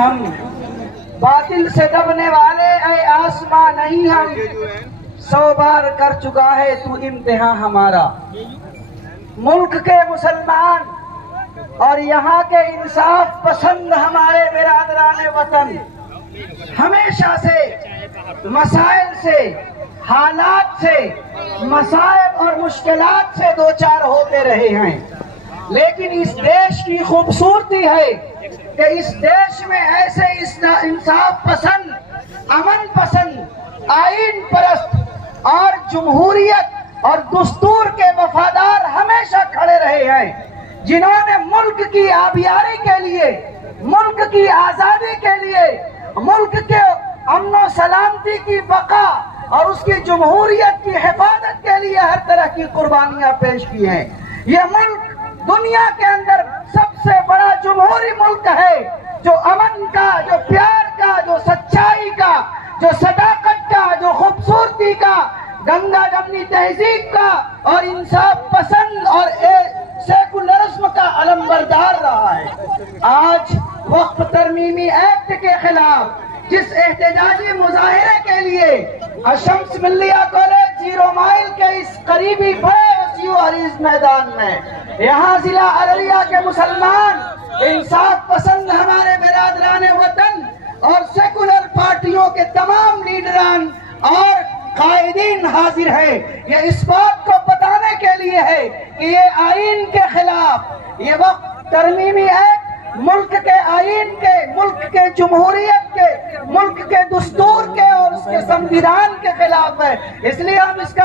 ہم، باطل سے دبنے والے اے آسمان نہیں ہم، 100 بار کر چکا ہے تو امتحان ہمارا۔ ملک کے مسلمان اور یہاں کے انصاف پسند ہمارے برادران وطن ہمیشہ سے مسائل سے، حالات سے، مصائب اور مشکلات سے دوچار ہوتے رہے ہیں، لیکن اس دیش کی خوبصورتی ہے کہ اس دیش میں ایسے انصاف پسند، امن پسند، آئین پرست اور جمہوریت اور دستور کے وفادار ہمیشہ کھڑے رہے ہیں، جنہوں نے ملک کی آبیاری کے لیے، ملک کی آزادی کے لیے، ملک کے امن و سلامتی کی بقا اور اس کی جمہوریت کی حفاظت کے لیے ہر طرح کی قربانیاں پیش کی ہیں۔ یہ ملک دنیا کے اندر سب سے بڑا جمہوری ملک ہے، جو امن کا، جو پیار کا، جو سچائی کا، جو صداقت کا، جو خوبصورتی کا، گنگا جمنی تہذیب کا اور انصاف پسند اور سیکولرزم کا علم بردار رہا ہے۔ آج وقف ترمیمی ایکٹ کے خلاف جس احتجاجی مظاہرے کے لیے الشمس ملیہ کالج 0 مائل کے اس قریبی بڑے وسیع و عریض میدان میں یہاں ضلع ارریہ کے مسلمان انصاف پسند ہمارے برادران وطن اور سیکولر پارٹیوں کے تمام لیڈران اور قائدین حاضر ہیں، یہ اس بات کو بتانے کے لیے ہے کہ یہ آئین کے خلاف، یہ وقف ترمیمی ایکٹ ملک کے آئین کے، ملک کے جمہوریت کے، ملک کے دستور کے اور اس کے سمویدھان کے خلاف ہے۔ اس لیے ہم اس کا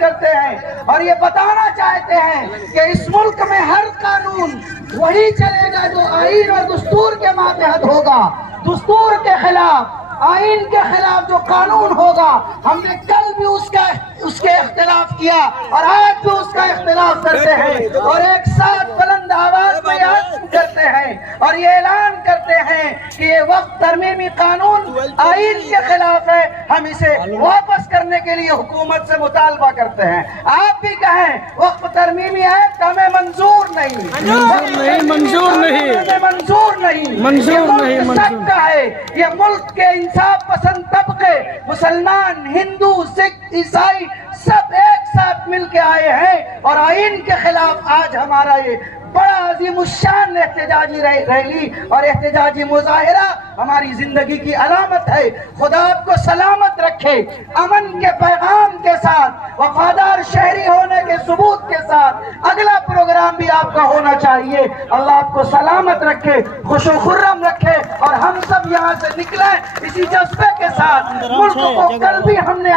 کرتے ہیں اور یہ بتانا چاہتے ہیں کہ اس ملک میں ہر قانون وہی چلے گا جو آئین اور دستور کے ماتحت ہوگا۔ دستور کے خلاف، آئین کے خلاف جو قانون ہوگا، ہم نے کل بھی اس کے اختلاف کیا اور آج بھی اس کا اختلاف کرتے ہیں اور ایک ساتھ بلند آواز میں عزم کرتے ہیں اور یہ اعلان کرتے ہیں کہ یہ وقف ترمیمی قانون آئین کے خلاف ہے، ہم اسے واپس کرنے کے لیے حکومت سے مطالبہ کرتے ہیں۔ آپ بھی کہیں وقف ترمیمی ایکٹ ہمیں منظور نہیں، منظور نہیں، سب کا ہے۔ یہ ملک کے انصاف پسند طبقے، مسلمان، ہندو، سکھ، عیسائی سب ایک ساتھ مل کے آئے ہیں اور آئین کے خلاف آج ہمارا یہ بڑا عظیم الشان احتجاجی ریلی اور احتجاجی مظاہرہ ہماری زندگی کی علامت ہے۔ خدا آپ کو سلامت رکھے، امن کے پیغام کے ساتھ، وفادار شہری ہونے کے ثبوت کے ساتھ اگلا پروگرام بھی آپ کا ہونا چاہیے۔ اللہ آپ کو سلامت رکھے، خوش و خرم رکھے اور ہم سب یہاں سے نکلیں اسی جذبے کے ساتھ۔ ملک کو کل بھی ہم نے